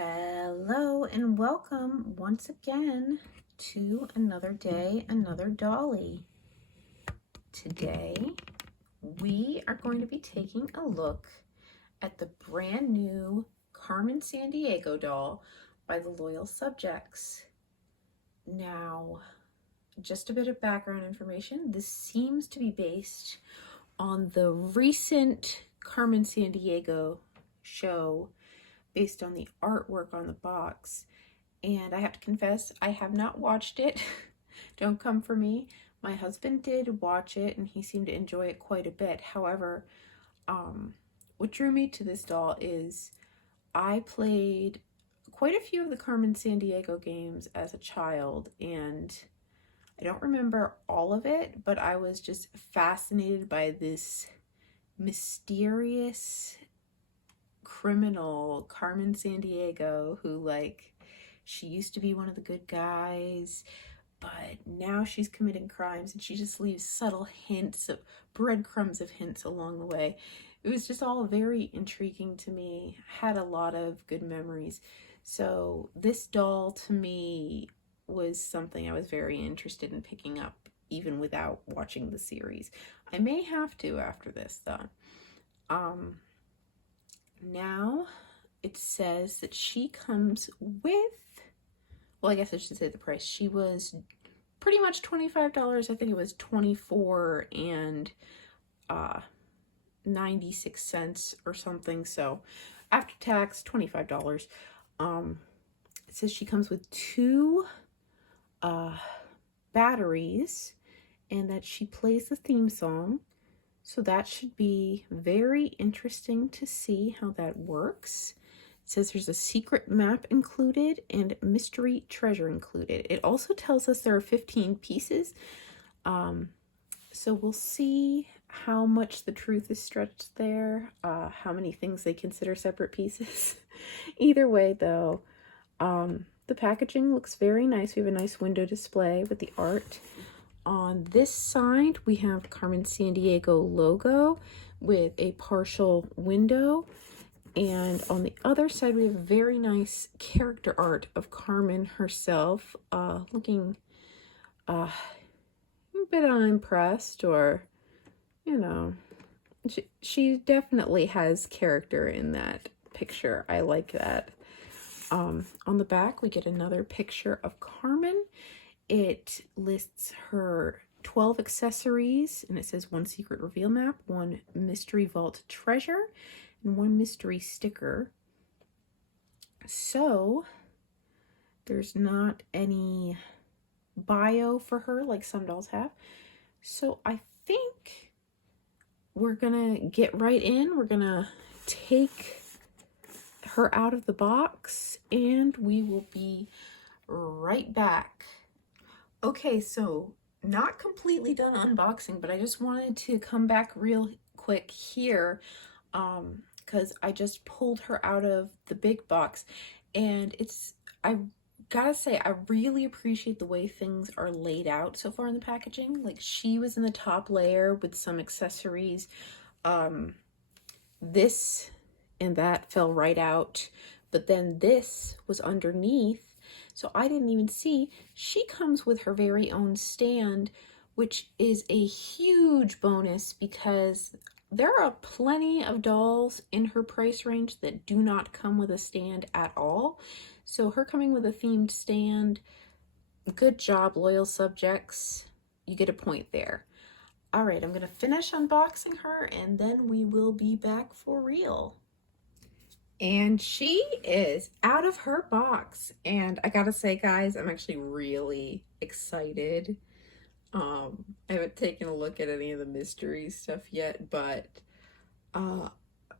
Hello and welcome once again to another day, another dolly. Today we are going to be taking a look at the brand new Carmen Sandiego doll by the Loyal Subjects. Now, just a bit of background information. This seems to be based on the recent Carmen Sandiego show, based on the artwork on the box. And I have to confess, I have not watched it. Don't come for me. My husband did watch it and he seemed to enjoy it quite a bit. However, what drew me to this doll is I played quite a few of the Carmen Sandiego games as a child, and I don't remember all of it, but I was just fascinated by this mysterious criminal Carmen Sandiego who, she used to be one of the good guys, but now she's committing crimes, and she just leaves subtle hints of breadcrumbs of hints along the way. It was just all very intriguing to me, had a lot of good memories. So this doll to me was something I was very interested in picking up, even without watching the series. I may have to after this though. Now it says that she comes with, well, I guess I should say the price. She was pretty much $25. I think it was $24 and 96 cents or something. So after tax, $25. It says she comes with two batteries and that she plays the theme song. So that should be very interesting to see how that works. It says there's a secret map included and mystery treasure included. It also tells us there are 15 pieces. So we'll see how much the truth is stretched there, how many things they consider separate pieces. Either way though, the packaging looks very nice. We have a nice window display with the art. On this side, we have Carmen Sandiego logo with a partial window. And on the other side, we have very nice character art of Carmen herself, looking a bit unimpressed, or, you know, she definitely has character in that picture. I like that. On the back, we get another picture of Carmen. It lists her 12 accessories, and it says 1 secret reveal map, 1 mystery vault treasure, and 1 mystery sticker. So there's not any bio for her like some dolls have. So I think we're gonna get right in. We're gonna take her out of the box and we will be right back. Okay, so not completely done unboxing, but I just wanted to come back real quick here because I just pulled her out of the big box, and I gotta say, I really appreciate the way things are laid out so far in the packaging. Like, she was in the top layer with some accessories. This and that fell right out, but then this was underneath. So I didn't even see. She comes with her very own stand, which is a huge bonus because there are plenty of dolls in her price range that do not come with a stand at all. So her coming with a themed stand, good job, Loyal Subjects. You get a point there. All right, I'm gonna finish unboxing her and then we will be back for real. And she is out of her box, and I gotta say, guys, I'm actually really excited. I haven't taken a look at any of the mystery stuff yet, but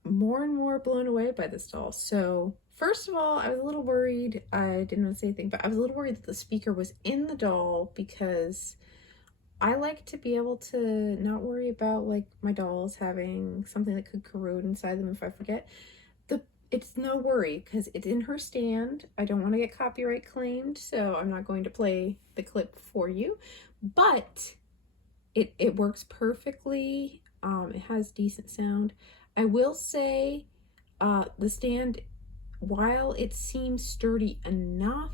more and more blown away by this doll. So first of all, I was a little worried. I didn't want to say anything, but I was a little worried that the speaker was in the doll, because I like to be able to not worry about my dolls having something that could corrode inside them if I forget. It's no worry because it's in her stand. I don't want to get copyright claimed, so I'm not going to play the clip for you, but it works perfectly. It has decent sound. I will say the stand while it seems sturdy enough,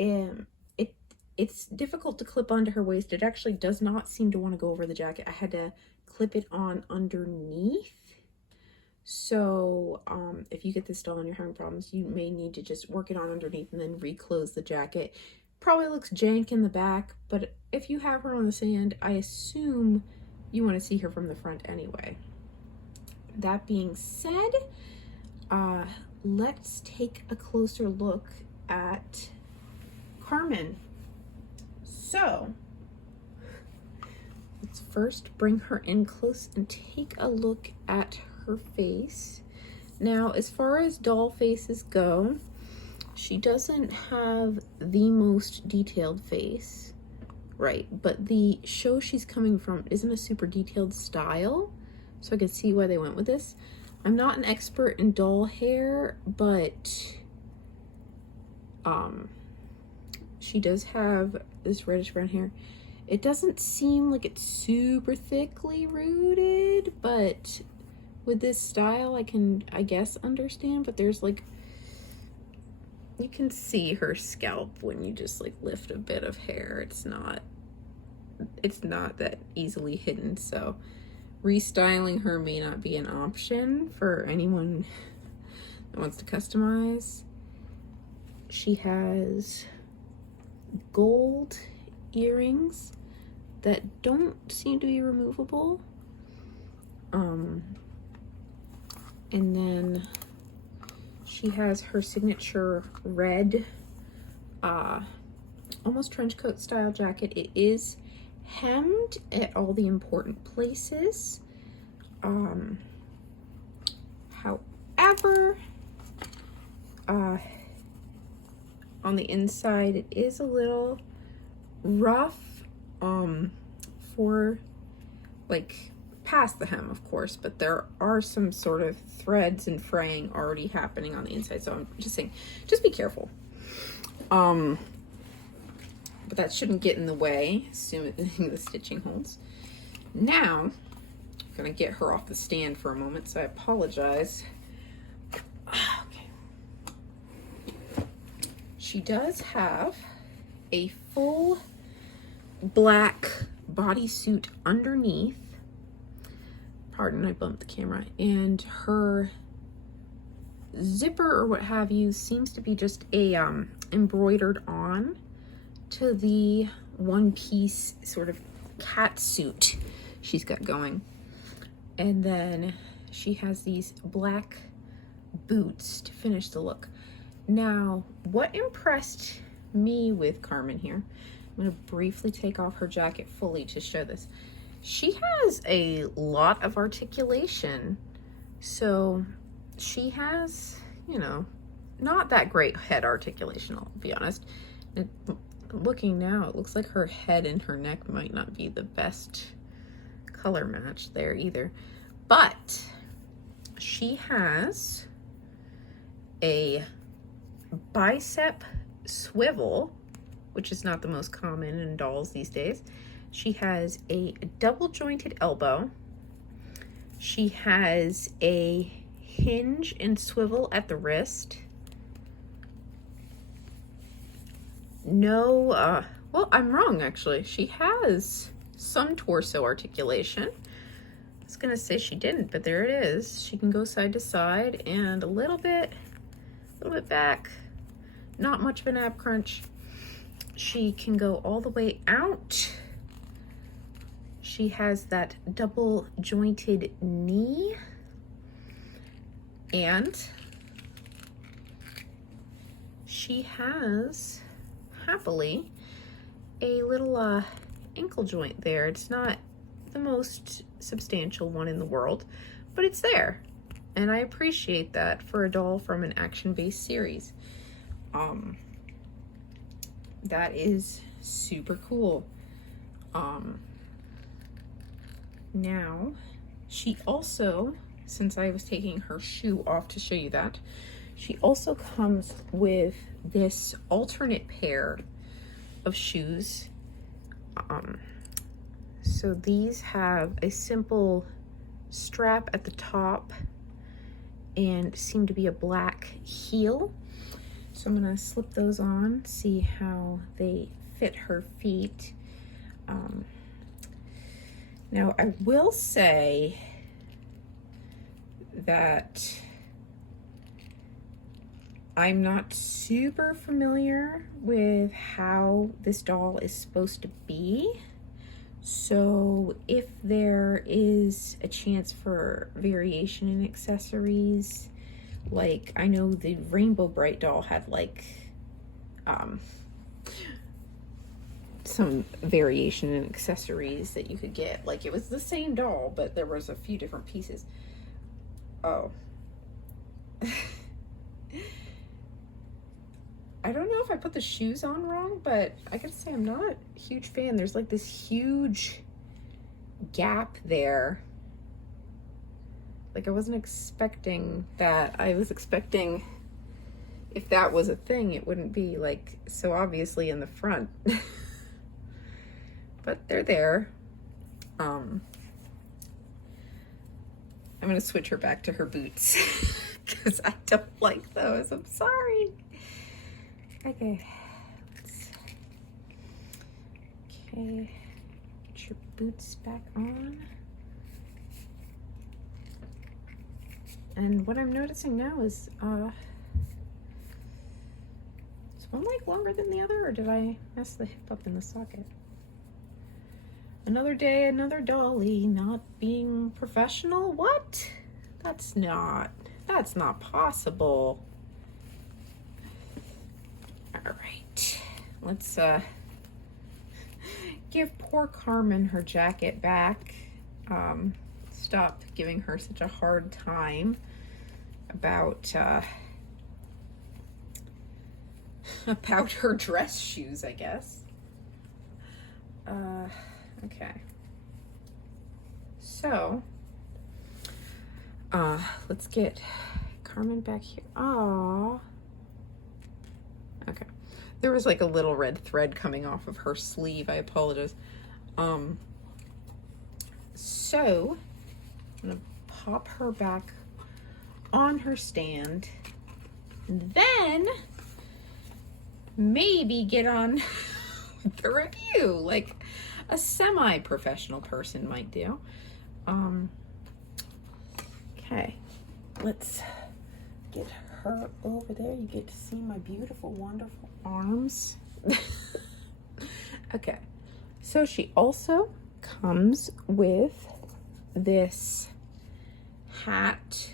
um, it it's difficult to clip onto her waist. It actually does not seem to want to go over the jacket. I had to clip it on underneath. So if you get this doll and you're having problems, you may need to just work it on underneath and then reclose the jacket. Probably looks jank in the back, but if you have her on the stand, I assume you want to see her from the front anyway. That being said, let's take a closer look at Carmen. So let's first bring her in close and take a look at her face. Now, as far as doll faces go, she doesn't have the most detailed face, right? But the show she's coming from isn't a super detailed style, so I can see why they went with this. I'm not an expert in doll hair, but she does have this reddish brown hair. It doesn't seem like it's super thickly rooted, but with this style I can, I guess, understand. But there's like, you can see her scalp when you just like lift a bit of hair. It's not that easily hidden, so restyling her may not be an option for anyone that wants to customize. She has gold earrings that don't seem to be removable. And then she has her signature red, almost trench coat style jacket. It is hemmed at all the important places. However, on the inside it is a little rough, for like past the hem, of course, but there are some sort of threads and fraying already happening on the inside, so I'm just saying, just be careful. But that shouldn't get in the way, assuming the stitching holds. Now, I'm gonna get her off the stand for a moment, so I apologize. Okay. She does have a full black bodysuit underneath. Pardon, I bumped the camera. And her zipper or what have you seems to be just a embroidered on to the one-piece sort of cat suit she's got going. And then she has these black boots to finish the look. Now, what impressed me with Carmen here, I'm going to briefly take off her jacket fully to show this. She has a lot of articulation. So she has, you know, not that great head articulation, I'll be honest. Looking now, it looks like her head and her neck might not be the best color match there either. But she has a bicep swivel, which is not the most common in dolls these days. She has a double jointed elbow. She has a hinge and swivel at the wrist. No, well, I'm wrong actually. She has some torso articulation. I was gonna say she didn't, but there it is. She can go side to side and a little bit back. Not much of an ab crunch. She can go all the way out. She has that double jointed knee. And she has, happily, a little ankle joint there. It's not the most substantial one in the world, but it's there. And I appreciate that for a doll from an action-based series. That is super cool. Now, she also, since I was taking her shoe off to show you that, she also comes with this alternate pair of shoes. So these have a simple strap at the top and seem to be a black heel. So I'm gonna slip those on, see how they fit her feet. Now I will say that I'm not super familiar with how this doll is supposed to be. So if there is a chance for variation in accessories, like I know the Rainbow Bright doll had like some variation in accessories that you could get. Like it was the same doll, but there was a few different pieces. Oh. I don't know if I put the shoes on wrong, but I gotta say I'm not a huge fan. There's like this huge gap there. Like I wasn't expecting that. I was expecting if that was a thing, it wouldn't be like so obviously in the front. But they're there. I'm gonna switch her back to her boots because I don't like those. I'm sorry. Okay. Okay. Get your boots back on. And what I'm noticing now is, is one leg longer than the other, or did I mess the hip up in the socket? Another day, another dolly, not being professional? What? That's not possible. All right, let's give poor Carmen her jacket back. Stop giving her such a hard time about her dress shoes, I guess. Okay. So, let's get Carmen back here. Aww. Okay. There was like a little red thread coming off of her sleeve. I apologize. So, I'm gonna pop her back on her stand, and then maybe get on with the review, like a semi-professional person might do. Okay, let's get her over there. You get to see my beautiful, wonderful arms. Okay, so she also comes with this hat,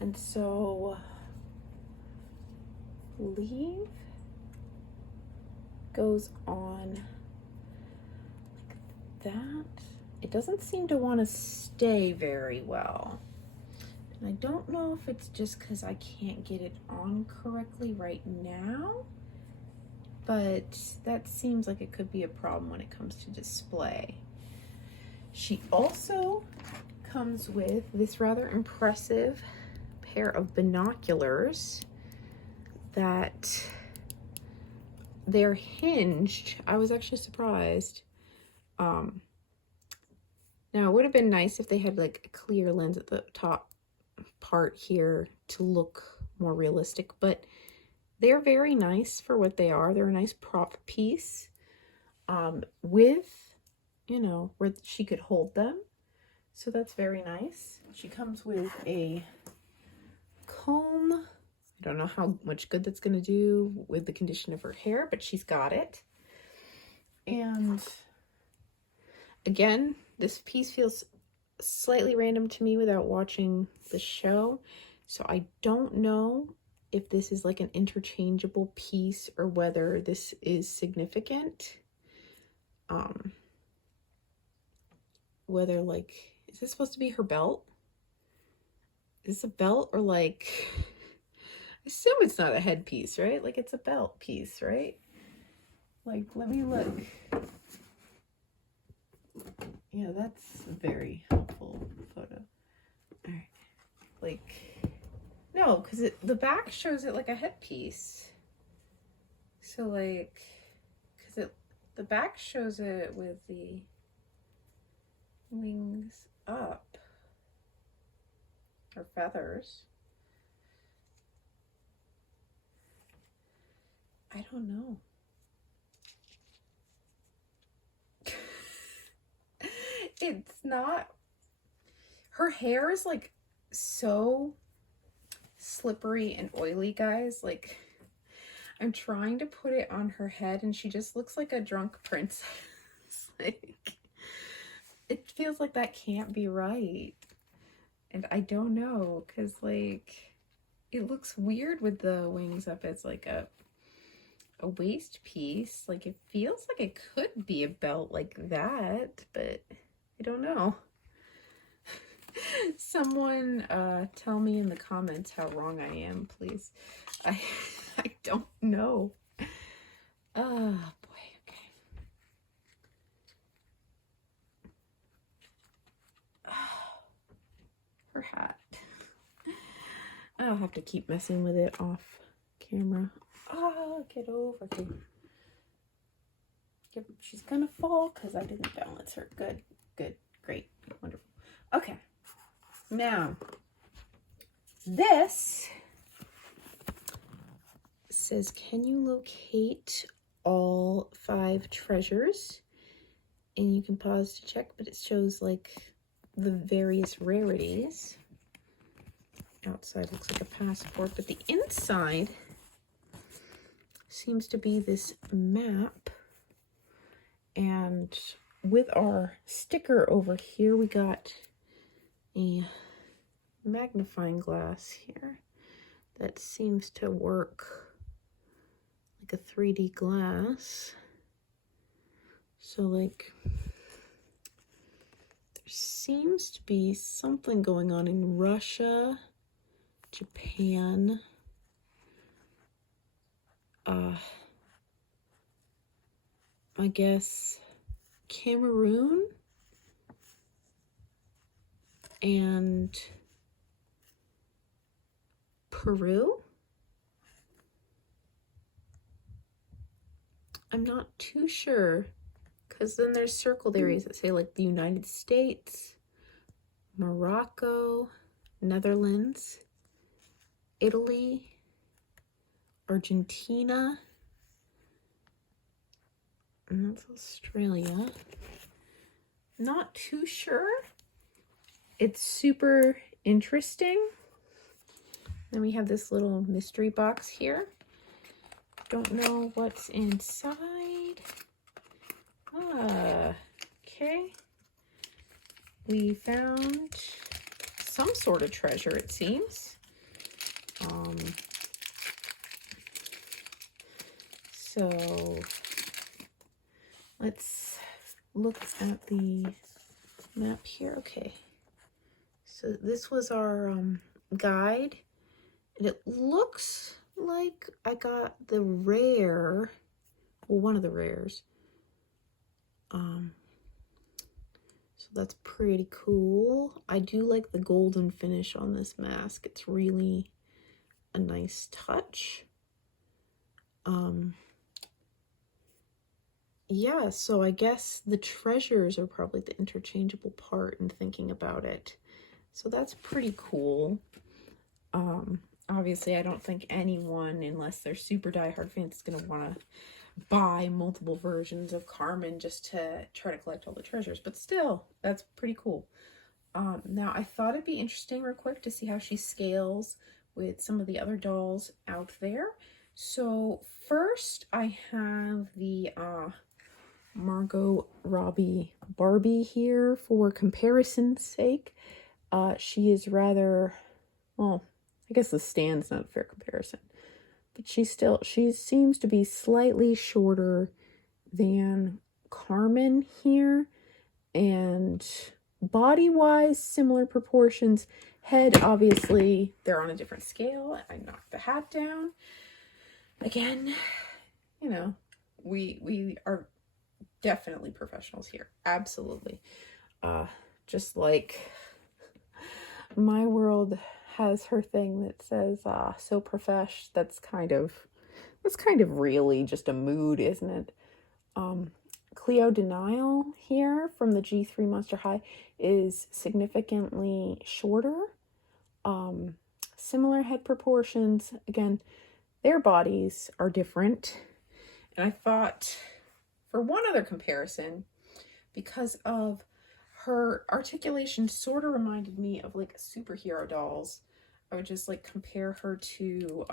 and so sleeve goes on like that. It doesn't seem to want to stay very well, and I don't know if it's just because I can't get it on correctly right now, but that seems like it could be a problem when it comes to display. She also comes with this rather impressive pair of binoculars that they're hinged. I was actually surprised. Now it would have been nice if they had like a clear lens at the top part here to look more realistic, but they're very nice for what they are. They're a nice prop piece with, you know, where she could hold them. So that's very nice. She comes with a comb. I don't know how much good that's going to do with the condition of her hair, but she's got it. And again, this piece feels slightly random to me without watching the show. So I don't know if this is like an interchangeable piece or whether this is significant. Whether like, is this supposed to be her belt? Is this a belt or like, I assume it's not a headpiece, right? Like it's a belt piece, right? Like, let me look. Yeah, that's a very helpful photo. All right. Like, no, because the back shows it like a headpiece. So like, because the back shows it with the wings up. Her feathers. I don't know. It's not, her hair is like so slippery and oily, guys. Like, I'm trying to put it on her head and she just looks like a drunk princess. Like, it feels like that can't be right. And I don't know, because like it looks weird with the wings up as like a waist piece. Like, it feels like it could be a belt like that, but I don't know. Someone tell me in the comments how wrong I am, please. I don't know. Oh boy, okay. Her hat. I'll have to keep messing with it off camera. Oh, get over here. She's gonna fall because I didn't balance her. Good, good, great, wonderful. Okay, now this says, can you locate all 5 treasures? And you can pause to check, but it shows like the various rarities. Outside looks like a passport, but the inside seems to be this map. And with our sticker over here, we got a magnifying glass here that seems to work like a 3D glass. So like, there seems to be something going on in Russia, Japan, I guess Cameroon, and Peru. I'm not too sure, because then there's circled areas that say like the United States, Morocco, Netherlands, Italy, Argentina, and that's Australia. Not too sure. It's super interesting. Then we have this little mystery box here. Don't know what's inside. Okay. We found some sort of treasure, it seems. So let's look at the map here. Okay. So this was our guide, and it looks like I got the rare, well, one of the rares. So that's pretty cool. I do like the golden finish on this mask. It's really a nice touch. Yeah, so I guess the treasures are probably the interchangeable part in thinking about it. So that's pretty cool. Obviously, I don't think anyone, unless they're super diehard fans, is going to want to buy multiple versions of Carmen just to try to collect all the treasures. But still, that's pretty cool. Now, I thought it'd be interesting real quick to see how she scales with some of the other dolls out there. So first, I have the Margot Robbie Barbie here for comparison's sake. She is rather, well, I guess the stand's not a fair comparison, but she seems to be slightly shorter than Carmen here, and body-wise, similar proportions. Head, obviously, they're on a different scale. I knocked the hat down. Again, you know, we are definitely professionals here. Absolutely. Just like My World has her thing that says so profesh. That's kind of really just a mood, isn't it? Cleo Denial here from the G3 Monster High is significantly shorter. Similar head proportions. Again, their bodies are different. And I thought, for one other comparison, because of her articulation sort of reminded me of like superhero dolls, I would just like compare her to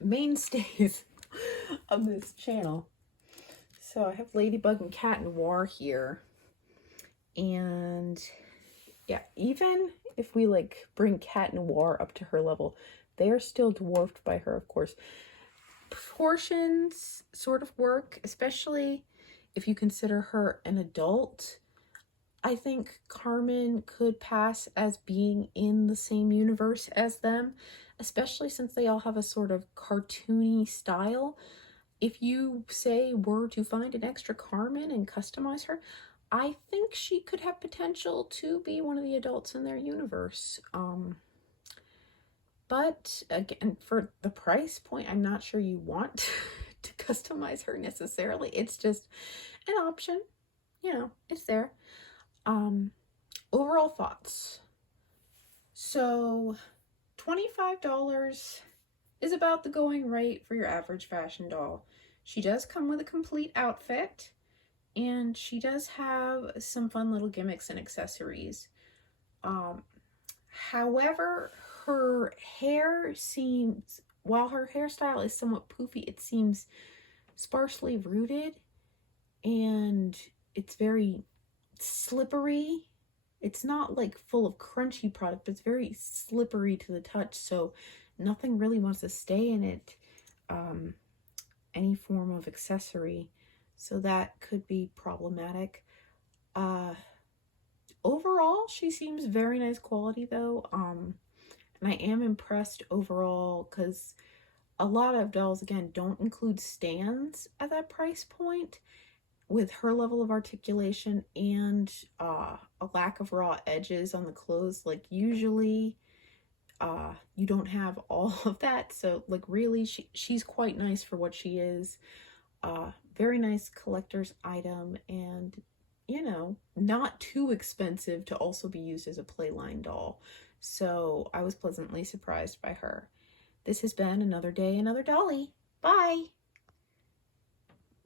mainstays of this channel. So I have Ladybug and Cat Noir here. And yeah, even if we like bring Cat Noir up to her level, they are still dwarfed by her, of course. Proportions sort of work, especially if you consider her an adult. I think Carmen could pass as being in the same universe as them, especially since they all have a sort of cartoony style. If you, say, were to find an extra Carmen and customize her, I think she could have potential to be one of the adults in their universe. But again, for the price point, I'm not sure you want to customize her necessarily. It's just an option. You know, it's there. Overall thoughts. So $25 is about the going rate for your average fashion doll. She does come with a complete outfit, and she does have some fun little gimmicks and accessories. However, her hair seems, while her hairstyle is somewhat poofy, it seems sparsely rooted, and it's very slippery. It's not like full of crunchy product, but it's very slippery to the touch, so nothing really wants to stay in it, any form of accessory, so that could be problematic. Overall, she seems very nice quality though, and I am impressed overall because a lot of dolls, again, don't include stands at that price point. With her level of articulation and a lack of raw edges on the clothes, like usually you don't have all of that, so like really she's quite nice for what she is. Very nice collector's item, and you know, not too expensive to also be used as a playline doll, so I was pleasantly surprised by her. This has been another day, another dolly. Bye.